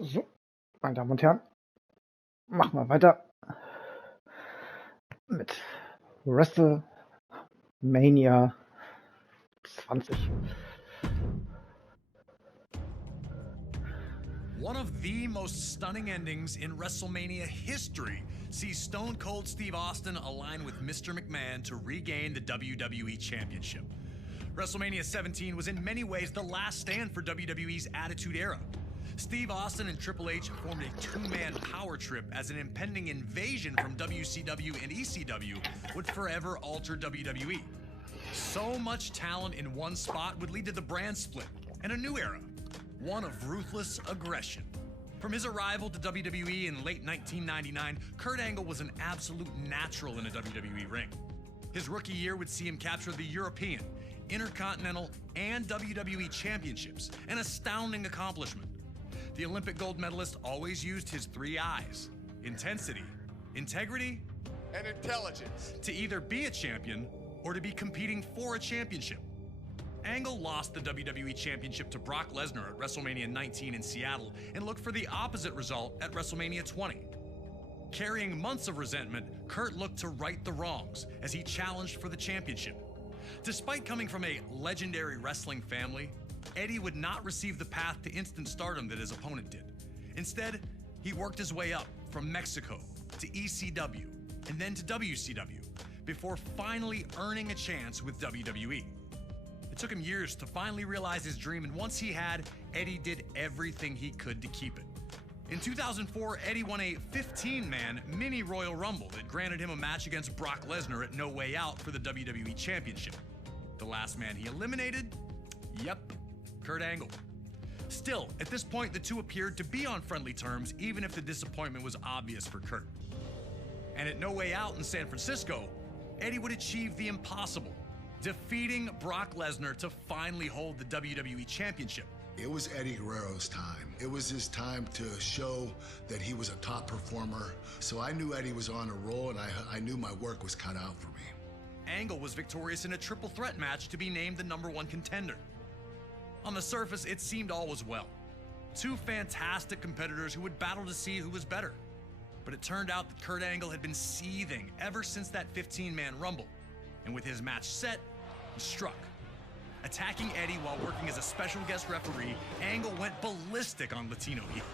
So, meine Damen und Herren, machen wir weiter mit WrestleMania 20. One of the most stunning endings in WrestleMania history sees Stone Cold Steve Austin align with Mr. McMahon to regain the WWE Championship. WrestleMania 17 was in many ways the last stand for WWE's Attitude Era. Steve Austin and Triple H formed a two-man power trip as an impending invasion from WCW and ECW would forever alter WWE. So much talent in one spot would lead to the brand split and a new era, one of ruthless aggression. From his arrival to WWE in late 1999, Kurt Angle was an absolute natural in a WWE ring. His rookie year would see him capture the European, Intercontinental, and WWE championships, an astounding accomplishment. The Olympic gold medalist always used his three I's: intensity, integrity, and intelligence, to either be a champion or to be competing for a championship. Angle lost the WWE Championship to Brock Lesnar at WrestleMania 19 in Seattle and looked for the opposite result at WrestleMania 20. Carrying months of resentment, Kurt looked to right the wrongs as he challenged for the championship. Despite coming from a legendary wrestling family, Eddie would not receive the path to instant stardom that his opponent did. Instead, he worked his way up from Mexico to ECW and then to WCW before finally earning a chance with WWE. It took him years to finally realize his dream, and once he had, Eddie did everything he could to keep it. In 2004, Eddie won a 15-man mini Royal Rumble that granted him a match against Brock Lesnar at No Way Out for the WWE Championship. The last man he eliminated? Yep, Kurt Angle. Still, at this point, the two appeared to be on friendly terms, even if the disappointment was obvious for Kurt. And at No Way Out in San Francisco, Eddie would achieve the impossible, defeating Brock Lesnar to finally hold the WWE Championship. It was Eddie Guerrero's time. It was his time to show that he was a top performer. So I knew Eddie was on a roll, and I knew my work was cut out for me. Angle was victorious in a triple threat match to be named the #1 contender. On the surface, it seemed all was well. Two fantastic competitors who would battle to see who was better. But it turned out that Kurt Angle had been seething ever since that 15-man Rumble. And with his match set, he struck. Attacking Eddie while working as a special guest referee, Angle went ballistic on Latino Heat.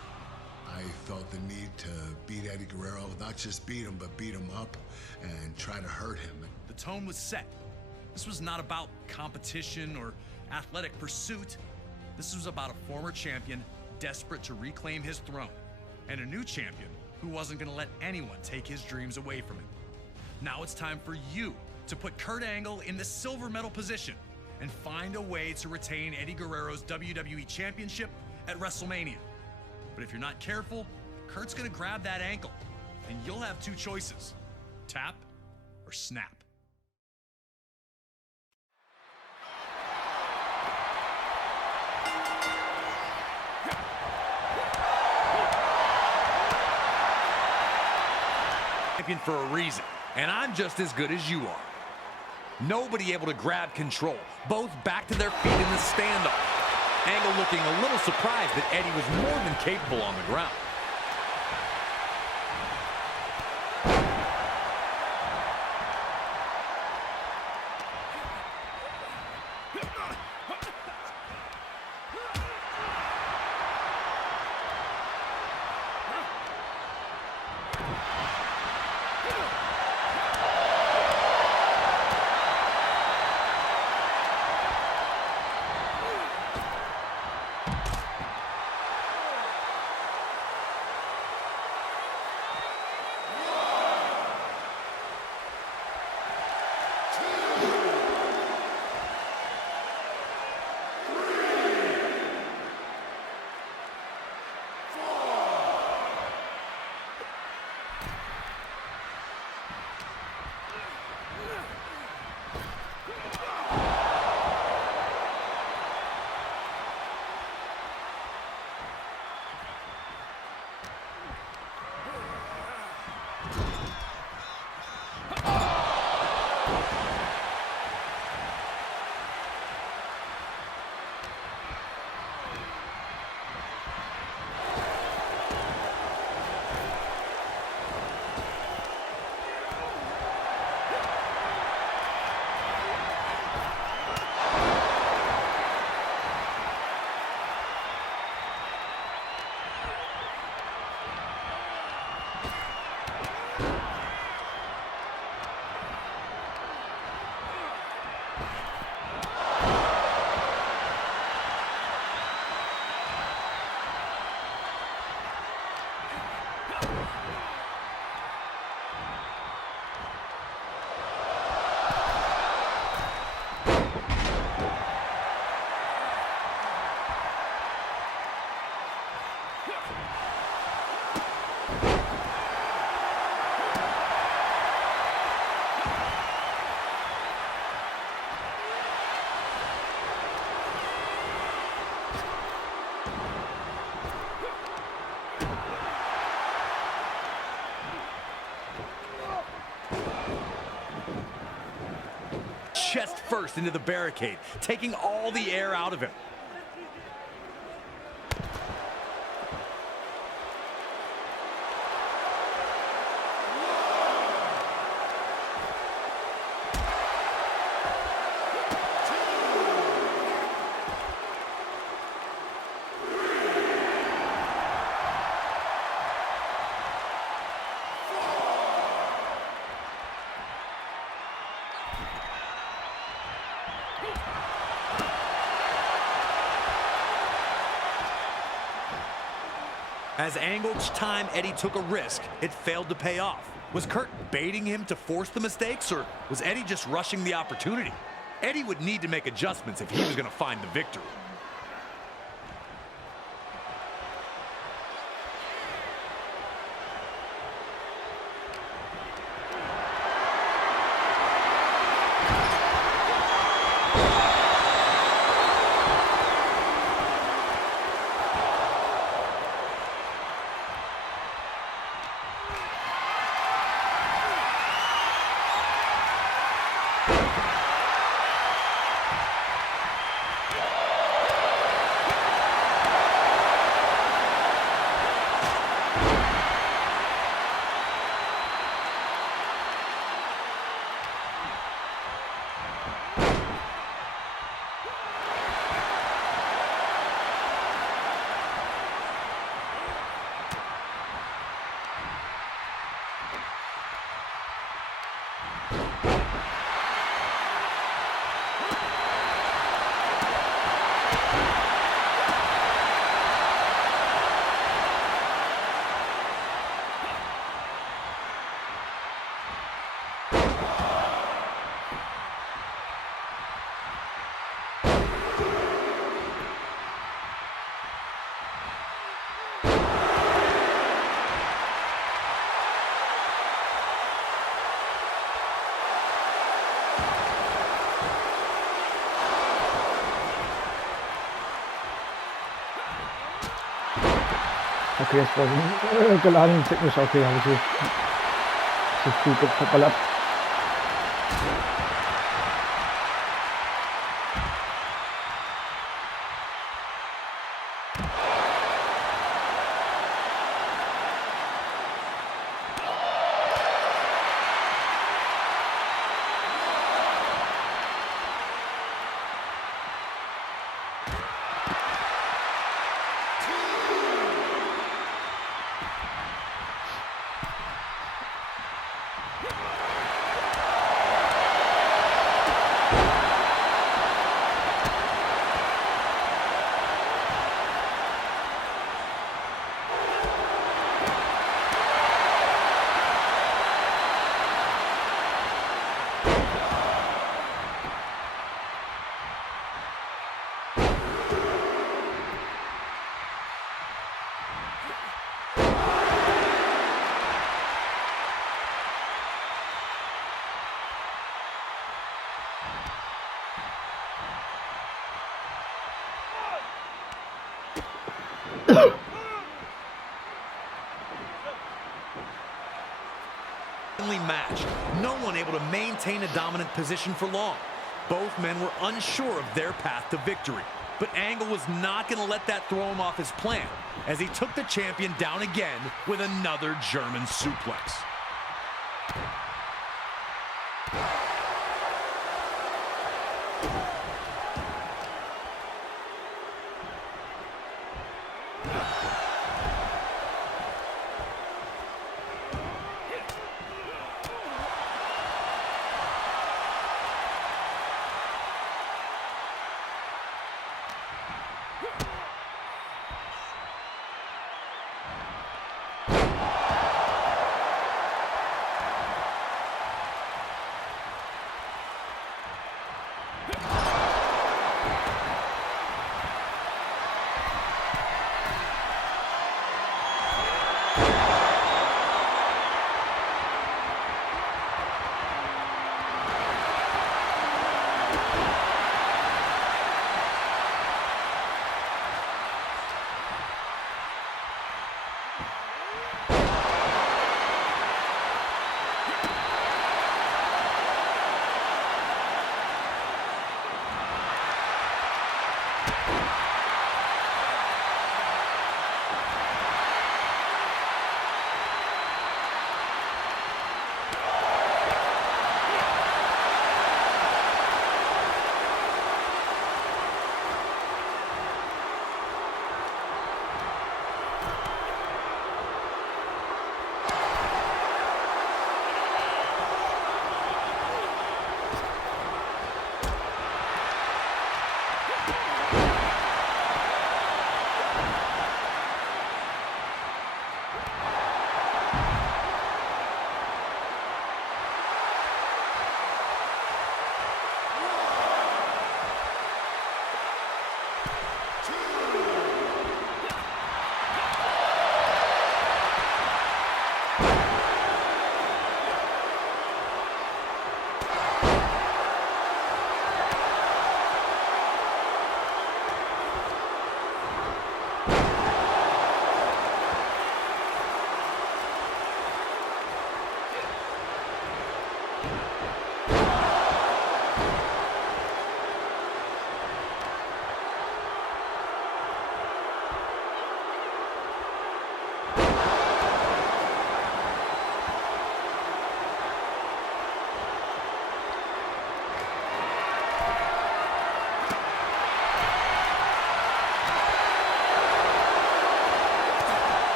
I felt the need to beat Eddie Guerrero, not just beat him, but beat him up and try to hurt him. The tone was set. This was not about competition or athletic pursuit. This was about a former champion desperate to reclaim his throne, and a new champion who wasn't going to let anyone take his dreams away from him. Now it's time for you to put Kurt Angle in the silver medal position and find a way to retain Eddie Guerrero's WWE Championship at WrestleMania. But if you're not careful, Kurt's gonna grab that ankle, and you'll have two choices: tap or snap. Champion for a reason, and I'm just as good as you are. Nobody able to grab control. Both back to their feet in the standoff. Angle looking a little surprised that Eddie was more than capable on the ground. Chest first into the barricade, taking all the air out of him. As Angle's time, Eddie took a risk. It failed to pay off. Was Kurt baiting him to force the mistakes, or was Eddie just rushing the opportunity? Eddie would need to make adjustments if he was going to find the victory. Okay, jetzt war ich geladenen Fitness. Okay, habe ich hier zu viel verballert. Match. No one able to maintain a dominant position for long. Both men were unsure of their path to victory. But Angle was not going to let that throw him off his plan, as he took the champion down again with another German suplex.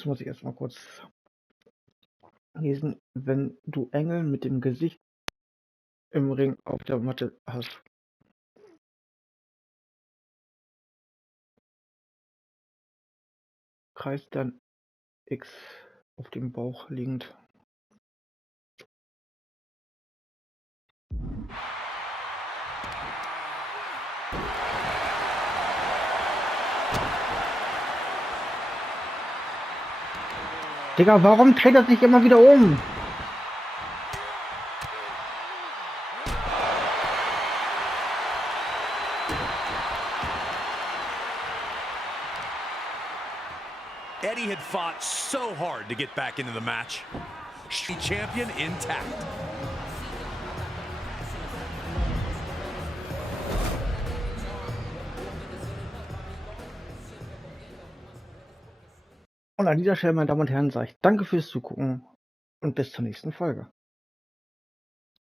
Das muss ich erstmal kurz lesen. Wenn du Engel mit dem Gesicht im Ring auf der Matte hast. Kreis dann X auf dem Bauch liegend. Digga, warum dreht er sich immer wieder um? Eddie had fought so hard to get back into the match. Street champion intact. Und an dieser Stelle, meine Damen und Herren, sage ich danke fürs Zugucken und bis zur nächsten Folge.